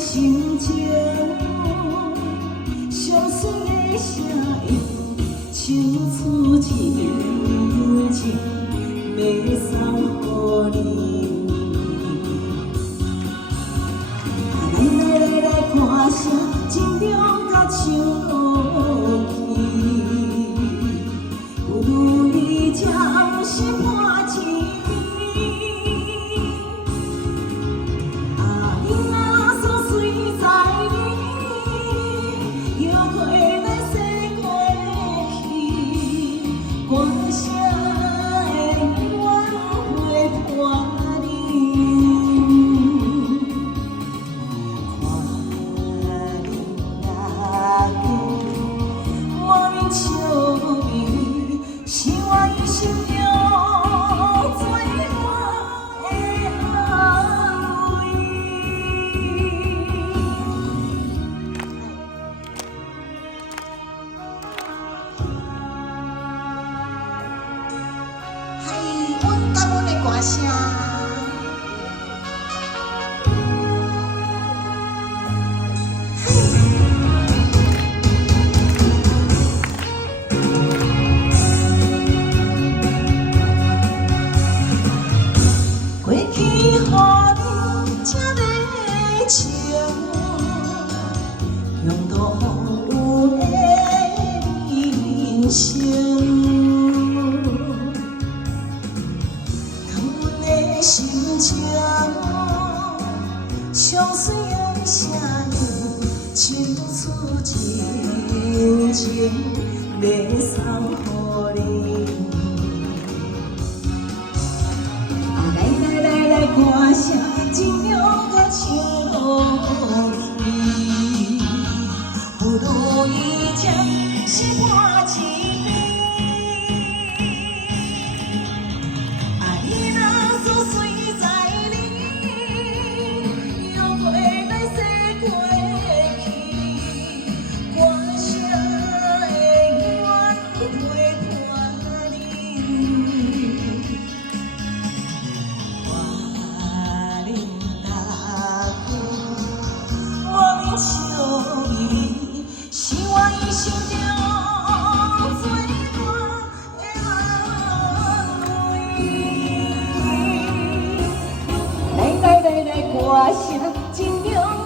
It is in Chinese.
心情，相随的声音，唱出真情，要送予你。来歌声，尽量甲唱落去，有你才毋是半一暝。你若所随在你，又过来逝过去，歌声的怨会破你。是我一生中最大的安慰。嘿，阮甲阮的歌声。过去，予你这个情，用到有的人生。当阮的心情，相随的声音，唱出真情，要送予你。歌声尽量甲唱落去，不如以前是半一暝。你若所随在你，又过来逝过去，歌声的怨会破你。是我一生中最大的安慰。来，歌声尽量。